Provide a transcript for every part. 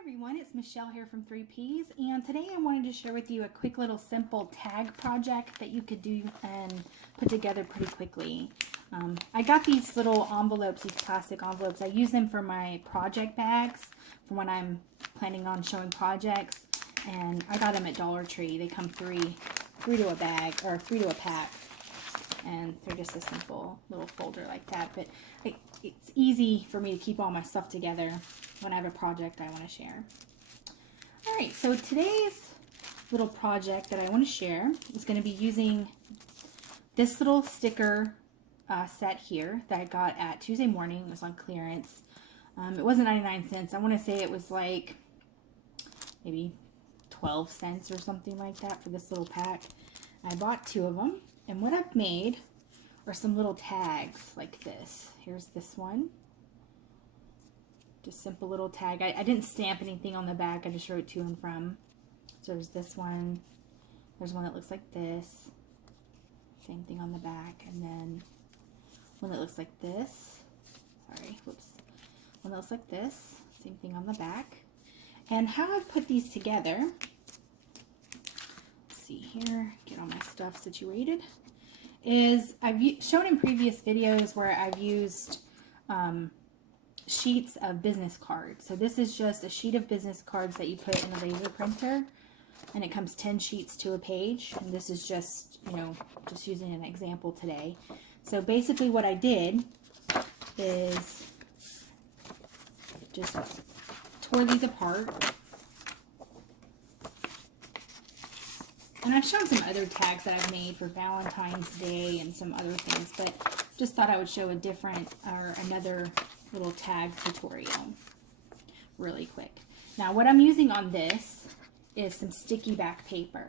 Everyone, it's Michelle here from 3Ps, and today I wanted to share with you a quick little simple tag project that you could do and put together pretty quickly. I got these little envelopes, these plastic envelopes. I use them for my project bags for when I'm planning on showing projects, and I got them at Dollar Tree. They come three to a bag, or 3 to a pack, and they're just a simple little folder like that, but it's easy for me to keep all my stuff together when I have a project I want to share. Alright, so today's little project that I want to share is going to be using this little sticker set here that I got at Tuesday Morning. It was on clearance. It wasn't 99 cents. I want to say it was like maybe 12 cents or something like that for this little pack. I bought 2 of them, and what I've made are some little tags like this. Here's this one. Just simple little tag. I didn't stamp anything on the back. I just wrote to and from. So there's this one. There's one that looks like this. Same thing on the back. And then one that looks like this. Sorry, whoops. One that looks like this. Same thing on the back. And how I've put these together, let's see here, get all my stuff situated, is I've shown in previous videos where I've used sheets of business cards. So this is just a sheet of business cards that you put in a laser printer, and it comes 10 sheets to a page, and this is just, just using an example today. So basically what I did is just tore these apart, and I've shown some other tags that I've made for Valentine's Day and some other things, but just thought I would show a different or another little tag tutorial really quick. Now what I'm using on this is some sticky back paper.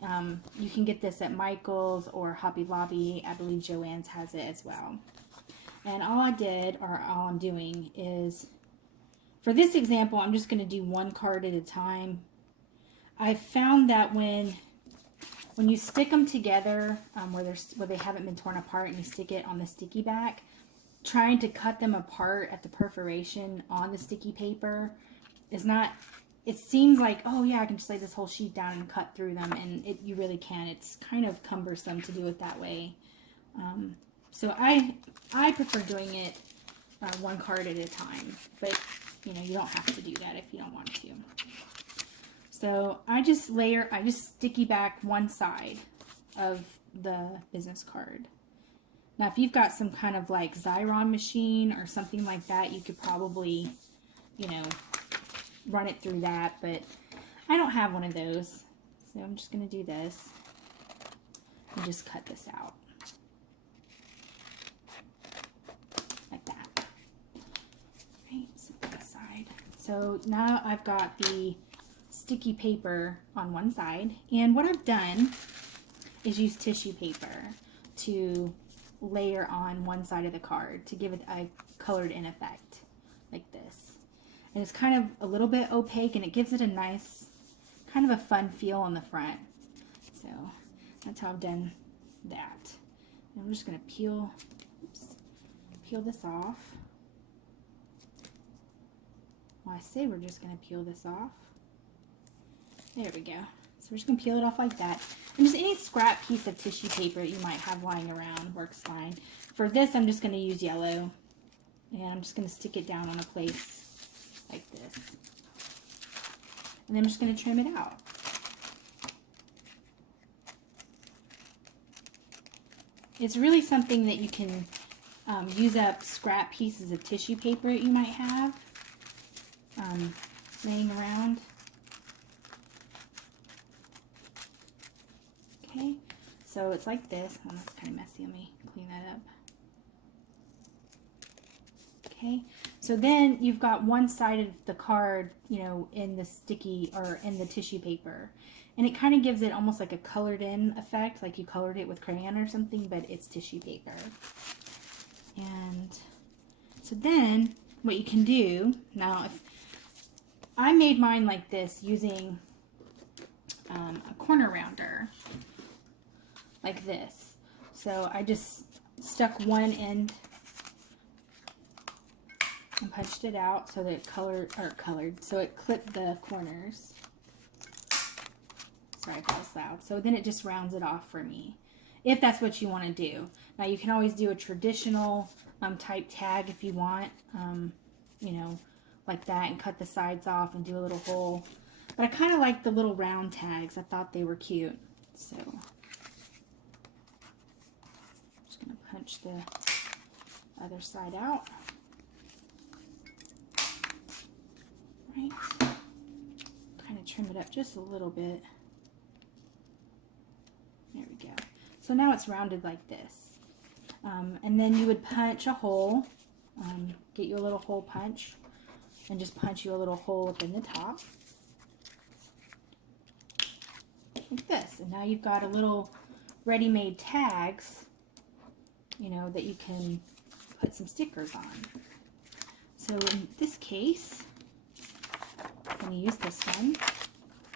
You can get this at Michael's or Hobby Lobby. I believe Joann's has it as well. And all I'm doing is, for this example, I'm just going to do one card at a time. I found that when you stick them together, where they haven't been torn apart, and you stick it on the sticky back, trying to cut them apart at the perforation on the sticky paper is not, it seems like, oh yeah, I can just lay this whole sheet down and cut through them, and you really can. It's kind of cumbersome to do it that way. So I prefer doing it one card at a time, but you don't have to do that if you don't want to. So I just sticky back one side of the business card. Now, if you've got some kind of like Xyron machine or something like that, you could probably, run it through that, but I don't have one of those. So I'm just going to do this and just cut this out. Like that. Right, set that aside. So now I've got the sticky paper on one side, and what I've done is use tissue paper to layer on one side of the card to give it a colored in effect like this. And it's kind of a little bit opaque, and it gives it a nice, kind of a fun feel on the front. So that's how I've done that. And I'm just going to peel this off. Well, I say we're just going to peel this off. There we go. So we're just going to peel it off like that. And just any scrap piece of tissue paper that you might have lying around works fine. For this, I'm just going to use yellow. And I'm just going to stick it down on a place like this. And then I'm just going to trim it out. It's really something that you can use up scrap pieces of tissue paper that you might have laying around. Okay, so it's like this. Oh, that's kind of messy. Let me clean that up. Okay, so then you've got one side of the card, in the sticky or in the tissue paper, and it kind of gives it almost like a colored in effect, like you colored it with crayon or something, but it's tissue paper. And so then what you can do now, if I made mine like this using a corner rounder like this. So I just stuck one end and punched it out so that it so it clipped the corners. Sorry if that was loud. So then it just rounds it off for me, if that's what you want to do. Now you can always do a traditional type tag if you want, you know, like that, and cut the sides off and do a little hole. But I kind of like the little round tags. I thought they were cute. So I'm just going to punch the other side out. Right. Kind of trim it up just a little bit. There we go. So now it's rounded like this. And then you would punch a hole. Get you a little hole punch. And just punch you a little hole up in the top. Like this. And now you've got a little ready-made tags, you know, that you can put some stickers on. So in this case, I'm going to use this one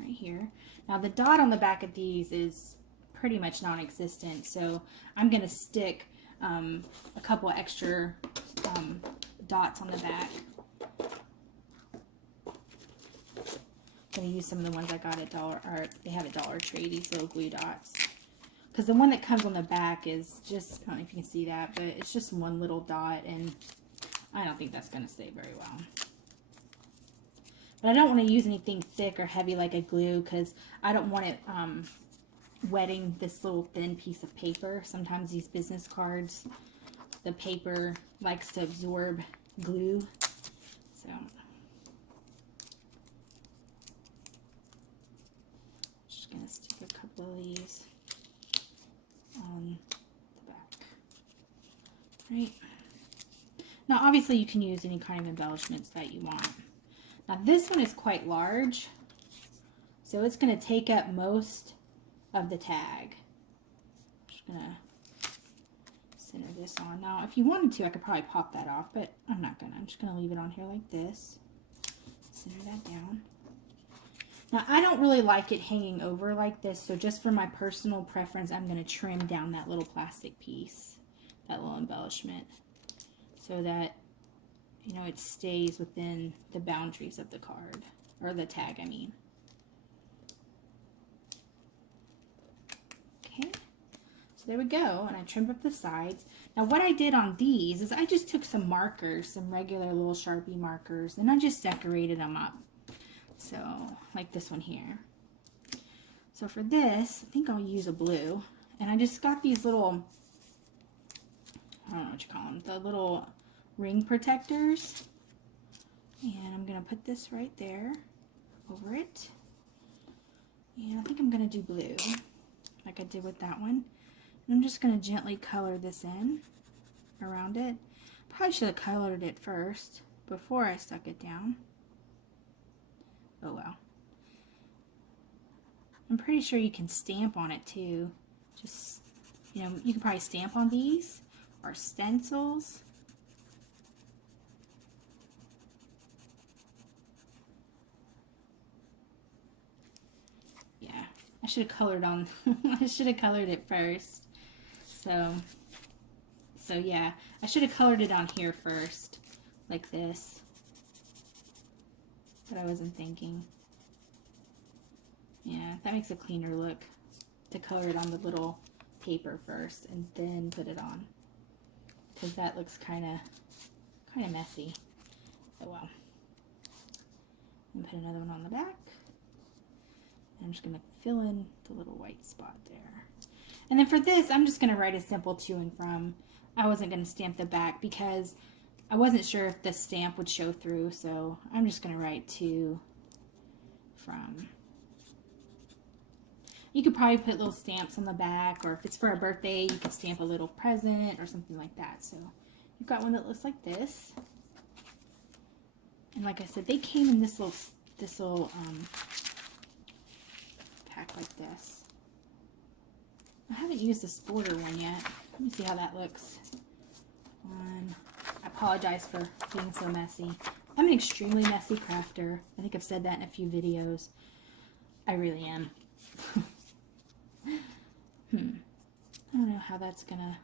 right here. Now the dot on the back of these is pretty much non-existent, so I'm going to stick a couple extra dots on the back. I'm going to use some of the ones I got at they have at Dollar Tree, these little glue dots. Because the one that comes on the back is just, I don't know if you can see that, but it's just one little dot, and I don't think that's going to stay very well. But I don't want to use anything thick or heavy like a glue, because I don't want it wetting this little thin piece of paper. Sometimes these business cards, the paper likes to absorb glue. So just going to stick a couple of these on the back. Right. Now obviously you can use any kind of embellishments that you want. Now this one is quite large, so it's going to take up most of the tag. I'm just going to center this on. Now if you wanted to, I could probably pop that off, but I'm not going to. I'm just going to leave it on here like this. Center that down. Now I don't really like it hanging over like this, so just for my personal preference, I'm going to trim down that little plastic piece, that little embellishment, so that, you know, it stays within the boundaries of the card, or the tag, I mean. Okay, so there we go, and I trimmed up the sides. Now what I did on these is I just took some markers, some regular little Sharpie markers, and I just decorated them up. So, like this one here. So for this, I think I'll use a blue, and I just got these little, I don't know what you call them, the little ring protectors, and I'm going to put this right there over it, and I think I'm going to do blue like I did with that one, and I'm just going to gently color this in around it. Probably should have colored it first before I stuck it down. Oh well. I'm pretty sure you can stamp on it too. Just, you know, you can probably stamp on these or stencils. Yeah, I should have colored on, I should have colored it first. So yeah, I should have colored it on here first, like this. But I wasn't thinking. Yeah, that makes a cleaner look, to color it on the little paper first and then put it on, because that looks kind of messy. Oh well. And put another one on the back. I'm just going to fill in the little white spot there. And then for this, I'm just going to write a simple to and from. I wasn't going to stamp the back because I wasn't sure if the stamp would show through, so I'm just going to write to from. You could probably put little stamps on the back, or if it's for a birthday, you could stamp a little present or something like that. So you've got one that looks like this. And like I said, they came in this little pack like this. I haven't used the sporter one yet. Let me see how that looks. I apologize for being so messy. I'm an extremely messy crafter. I think I've said that in a few videos. I really am. I don't know how that's gonna,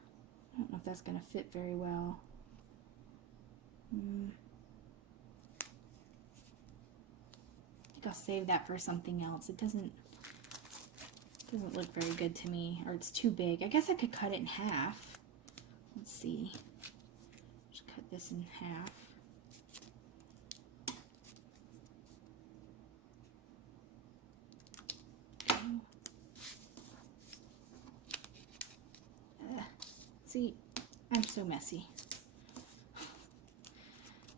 I don't know if that's gonna fit very well. think I'll save that for something else. It doesn't look very good to me, or it's too big. I guess I could cut it in half. Let's see. Just cut this in half. See, I'm so messy.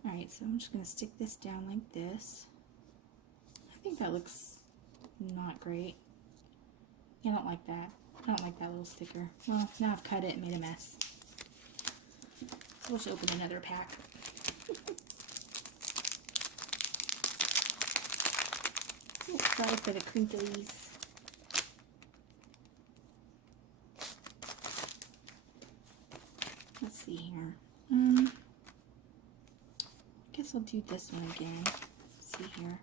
Alright, so I'm just going to stick this down like this. I think that looks not great. Yeah, I don't like that. I don't like that little sticker. Well, now I've cut it and made a mess. So we'll just open another pack. Sorry for the crinklies. Let's see here. I guess I'll do this one again. Let's see here.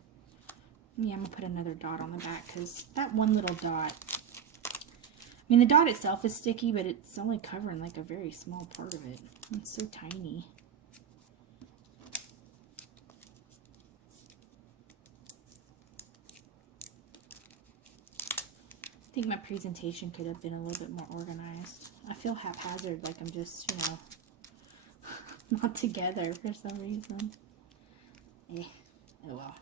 Yeah, I'm going to put another dot on the back because that one little dot, I mean, the dot itself is sticky, but it's only covering like a very small part of it. It's so tiny. I think my presentation could have been a little bit more organized. I feel haphazard, like I'm just, you know, not together for some reason. Oh well.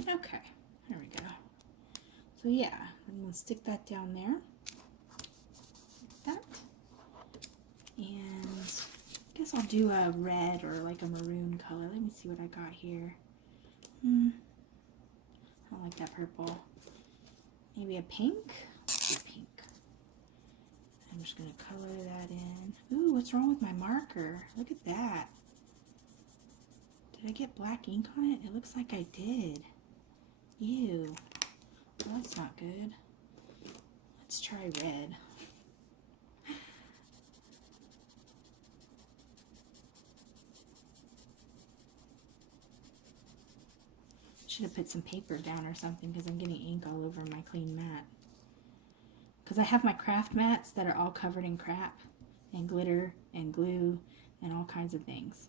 Okay, there we go. So yeah, I'm going to stick that down there, like that. And I guess I'll do a red or like a maroon color. Let me see what I got here. I don't like that purple. Maybe a pink? Let's do pink. I'm just going to color that in. Ooh, what's wrong with my marker? Look at that. Did I get black ink on it? It looks like I did. Ew. Well, that's not good. Let's try red. Should have put some paper down or something because I'm getting ink all over my clean mat. Because I have my craft mats that are all covered in crap and glitter and glue and all kinds of things.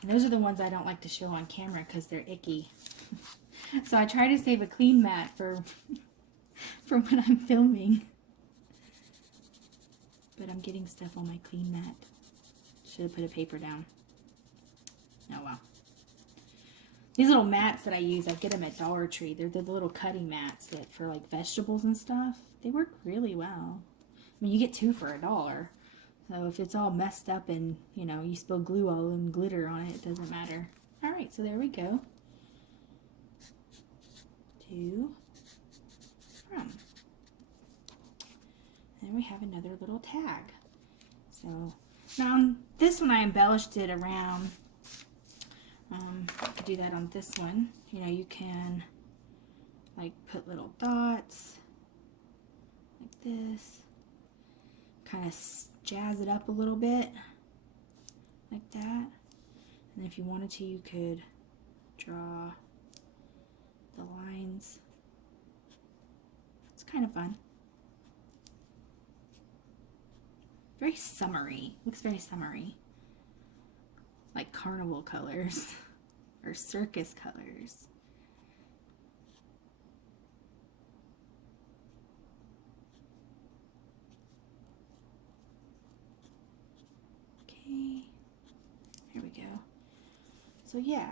And those are the ones I don't like to show on camera because they're icky. So I try to save a clean mat for when I'm filming. But I'm getting stuff on my clean mat. Should have put a paper down. Oh well. These little mats that I use, I get them at Dollar Tree. They're the little cutting mats that for like vegetables and stuff. They work really well. I mean, you get 2 for $1. So if it's all messed up and, you know, you spill glue all and glitter on it, it doesn't matter. All right, so there we go. To, from. And we have another little tag. So now this one I embellished it around. I could do that on this one. You know, you can like put little dots like this. Kind of jazz it up a little bit like that. And if you wanted to, you could draw the lines. It's kind of fun. Very summery. Looks very summery. Like carnival colors or circus colors. Okay, here we go. So yeah,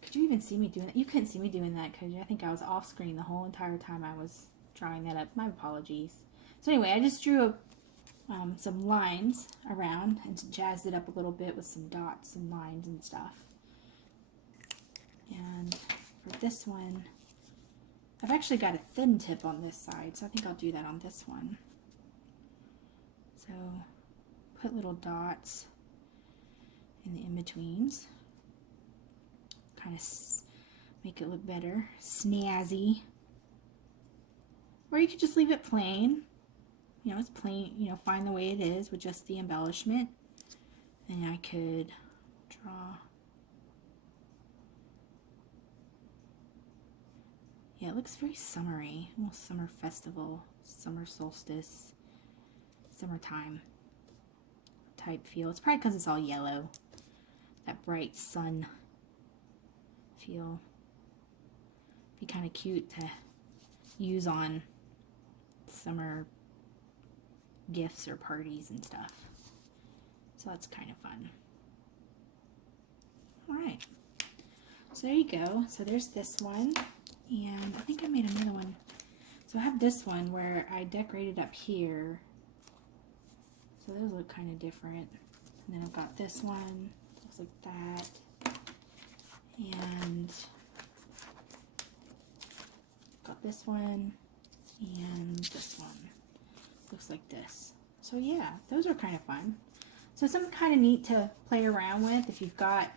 could you even see me doing that? You couldn't see me doing that, could you? I think I was off screen the whole entire time I was drawing that up. My apologies. So anyway, I just drew some lines around and jazzed it up a little bit with some dots and lines and stuff. And for this one, I've actually got a thin tip on this side, so I think I'll do that on this one. So put little dots in the in-betweens. Kind of make it look better. Snazzy. Or you could just leave it plain. You know, it's plain, you know, fine the way it is with just the embellishment. And I could draw. Yeah, it looks very summery. Almost summer festival, summer solstice, summertime type feel. It's probably because it's all yellow. That bright sun feel be kind of cute to use on summer gifts or parties and stuff. So that's kind of fun. All right, so there you go. So there's this one, and I think I made another one. So I have this one where I decorated up here. So those look kind of different. And then I've got this one, looks like that. And got this one and this one. Looks like this. So yeah, those are kind of fun. So something kind of neat to play around with if you've got,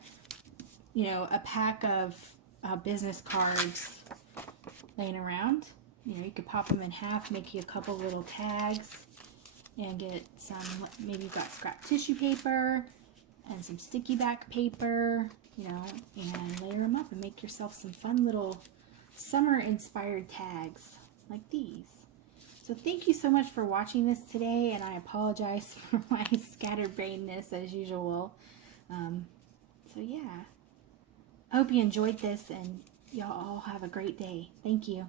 you know, a pack of business cards laying around. You know, you could pop them in half, make you a couple little tags, and get some, maybe you've got scrap tissue paper and some sticky back paper, you know, and layer them up and make yourself some fun little summer inspired tags like these. So thank you so much for watching this today, and I apologize for my scatterbrainedness as usual. So yeah, I hope you enjoyed this, and y'all all have a great day. Thank you.